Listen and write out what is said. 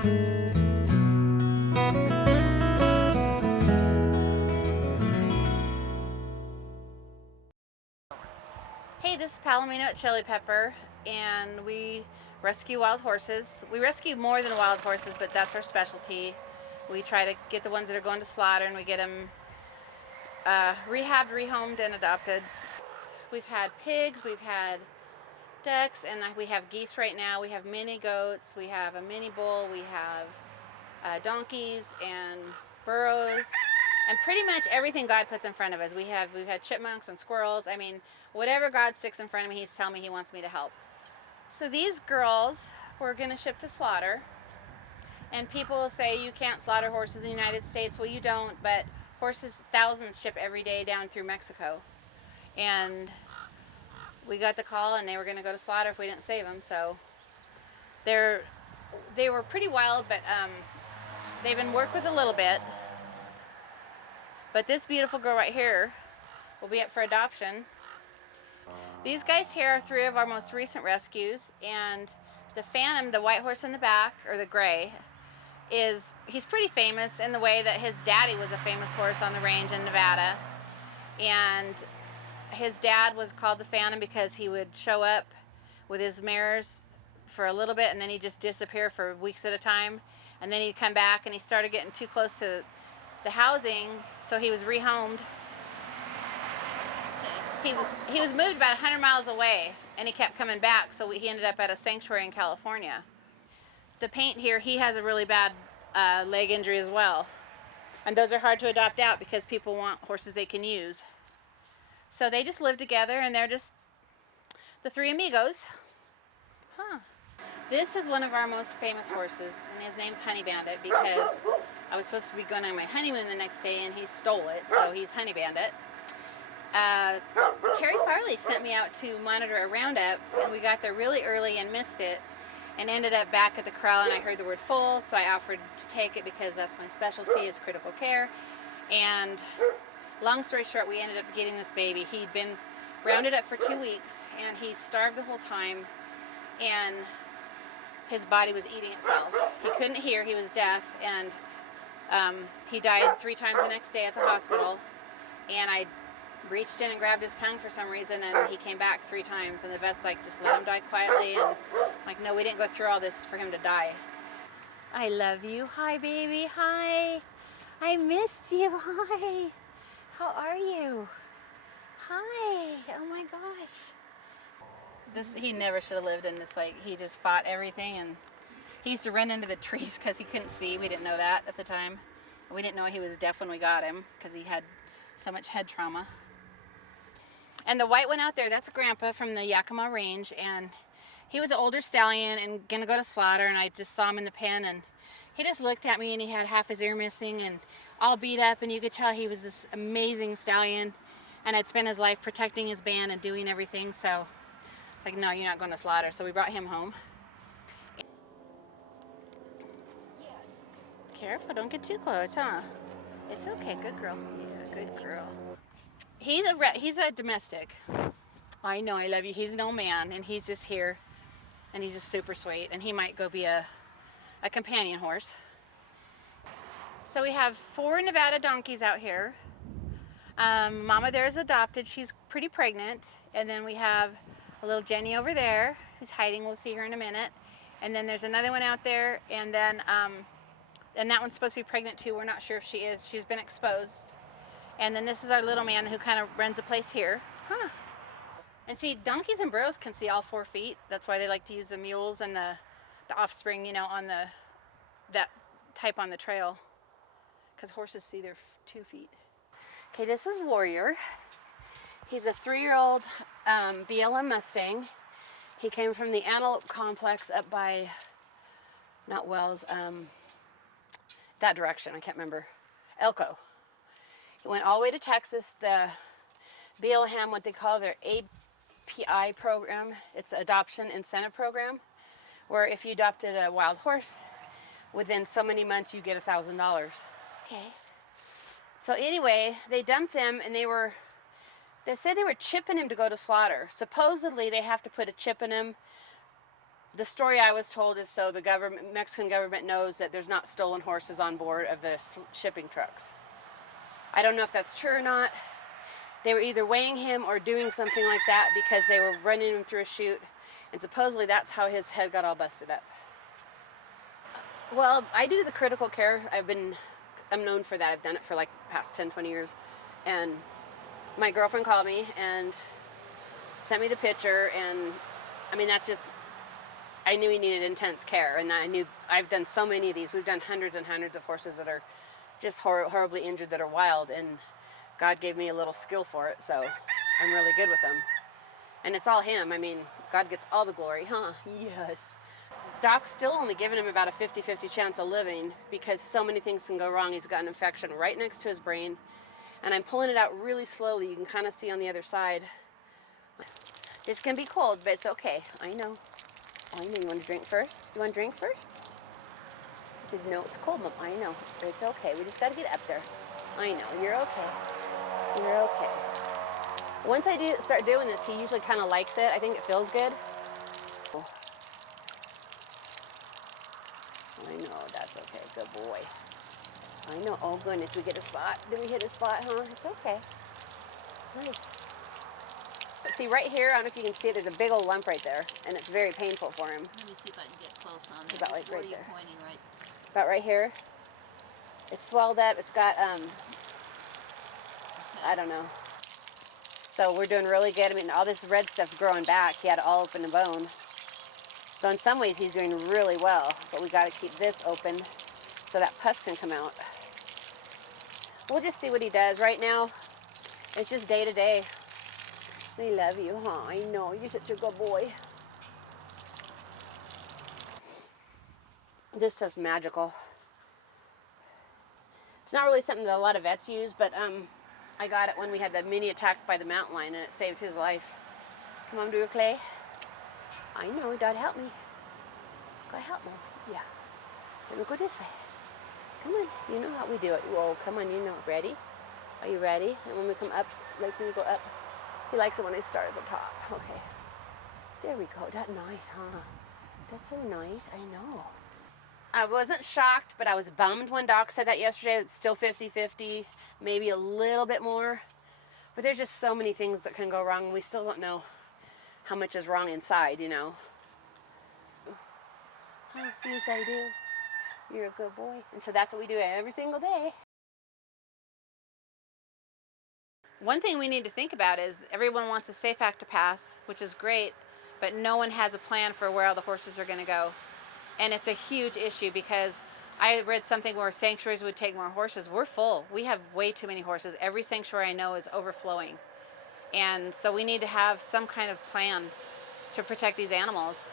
Hey, this is Palomino at Chili Pepper, and we rescue wild horses. We rescue more than wild horses, but that's our specialty. We try to get the ones that are going to slaughter, and we get them rehabbed, rehomed, and adopted. We've had pigs, we've had ducks, and we have geese right now. We have mini goats, we have a mini bull, we have donkeys and burros, and pretty much everything God puts in front of us. We've had chipmunks and squirrels. I mean, whatever God sticks in front of me, He's telling me He wants me to help. So these girls we're going to ship to slaughter. And people say you can't slaughter horses in the United States. Well, you don't, but horses, thousands ship every day down through Mexico. And we got the call, and they were going to go to slaughter if we didn't save them. So they were pretty wild, but they've been worked with a little bit. But this beautiful girl right here will be up for adoption. These guys here are 3 of our most recent rescues, and the Phantom, the white horse in the back, or the gray, he's pretty famous in the way that his daddy was a famous horse on the range in Nevada. And his dad was called the Phantom because he would show up with his mares for a little bit, and then he'd just disappear for weeks at a time. And then he'd come back, and he started getting too close to the housing, so he was rehomed. He was moved about 100 miles away, and he kept coming back, so he ended up at a sanctuary in California. The paint here, he has a really bad leg injury as well. And those are hard to adopt out because people want horses they can use. So they just live together, and they're just the 3 amigos. This is one of our most famous horses, and his name's Honey Bandit because I was supposed to be going on my honeymoon the next day, and he stole it, so he's Honey Bandit. Terry Farley sent me out to monitor a roundup, and we got there really early and missed it, and ended up back at the corral, and I heard the word full, so I offered to take it because that's my specialty, is critical care. And long story short, we ended up getting this baby. He'd been rounded up for 2 weeks, and he starved the whole time, and his body was eating itself. He couldn't hear, he was deaf, and he died 3 times the next day at the hospital. And I reached in and grabbed his tongue for some reason, and he came back 3 times, and the vet's like, just let him die quietly. And I'm like, no, we didn't go through all this for him to die. I love you. Hi, baby. Hi. I missed you. Hi. How are you? Hi. Oh my gosh. He never should have lived in this. Like, he just fought everything, and he used to run into the trees because he couldn't see. We didn't know that at the time. We didn't know he was deaf when we got him because he had so much head trauma. And the white one out there, that's Grandpa from the Yakima Range, and he was an older stallion and gonna go to slaughter, and I just saw him in the pen, and he just looked at me, and he had half his ear missing and all beat up, and you could tell he was this amazing stallion, and had spent his life protecting his band and doing everything. So it's like, no, you're not going to slaughter. So we brought him home. Yes. Careful, don't get too close, huh? It's okay, good girl. Yeah, good girl. He's a domestic. I know, I love you. He's no man, and he's just here, and he's just super sweet, and he might go be a companion horse. So we have 4 Nevada donkeys out here. Mama there is adopted. She's pretty pregnant. And then we have a little Jenny over there who's hiding. We'll see her in a minute. And then there's another one out there. And then and that one's supposed to be pregnant too. We're not sure if she is. She's been exposed. And then this is our little man who kind of runs a place here. And see, donkeys and burros can see all 4 feet. That's why they like to use the mules and the offspring, you know, on that type on the trail. Because horses see their 2 feet. Okay, this is Warrior. He's a 3-year-old BLM Mustang. He came from the Antelope Complex up by, not Wells, that direction, I can't remember, Elko. He went all the way to Texas. The BLM, what they call their API program, it's Adoption Incentive Program, where if you adopted a wild horse, within so many months you get $1,000. Okay. So anyway, they dumped him, and they said they were chipping him to go to slaughter. Supposedly they have to put a chip in him The story I was told is so the Mexican government knows that there's not stolen horses on board of the shipping trucks. I don't know if that's true or not. They were either weighing him or doing something like that because they were running him through a chute, and supposedly that's how his head got all busted up. Well, I do the critical care. I'm known for that. I've done it for like the past 10, 20 years. And my girlfriend called me and sent me the picture, and I mean, that's just, I knew he needed intense care, and I knew, I've done so many of these. We've done hundreds and hundreds of horses that are just horribly injured, that are wild, and God gave me a little skill for it, so I'm really good with them. And it's all him. I mean, God gets all the glory, huh? Yes. Doc's still only giving him about a 50-50 chance of living because so many things can go wrong. He's got an infection right next to his brain, and I'm pulling it out really slowly. You can kind of see on the other side. This can be cold, but it's okay. I know. I know. You want to drink first? You want to drink first? He says, no, it's cold, Mom. I know. It's okay. We just got to get up there. I know. You're okay. You're okay. Once I start doing this, he usually kind of likes it. I think it feels good. I know. That's okay. Good boy. I know. Oh, goodness. We get a spot. Did we hit a spot, huh? It's okay. Nice. See, right here, I don't know if you can see it, there's a big old lump right there, and it's very painful for him. Let me see if I can get close on this. About like Where right are you there. pointing right? About right here. It's swelled up. It's got, I don't know. So we're doing really good. I mean, all this red stuff's growing back. He had it all open and bone. So in some ways, he's doing really well, but we got to keep this open so that pus can come out. We'll just see what he does. Right now, it's just day to day. We love you, huh? I know. You're such a good boy. This stuff's magical. It's not really something that a lot of vets use, but I got it when we had the mini attack by the mountain lion, and it saved his life. Come on, do your clay. I know, Dad, help me. Go help Mom. Yeah. Let me go this way. Come on, you know how we do it. Whoa, come on, you know. Ready? Are you ready? And when we come up, like when we go up, he likes it when I start at the top. Okay. There we go. That's nice, huh? That's so nice. I know. I wasn't shocked, but I was bummed when Doc said that yesterday. It's still 50-50, maybe a little bit more. But there's just so many things that can go wrong, and we still don't know how much is wrong inside, you know. Oh, yes, I do. You're a good boy. And so that's what we do every single day. One thing we need to think about is everyone wants a safe act to pass, which is great, but no one has a plan for where all the horses are going to go. And it's a huge issue because I read something where sanctuaries would take more horses. We're full. We have way too many horses. Every sanctuary I know is overflowing. And so we need to have some kind of plan to protect these animals.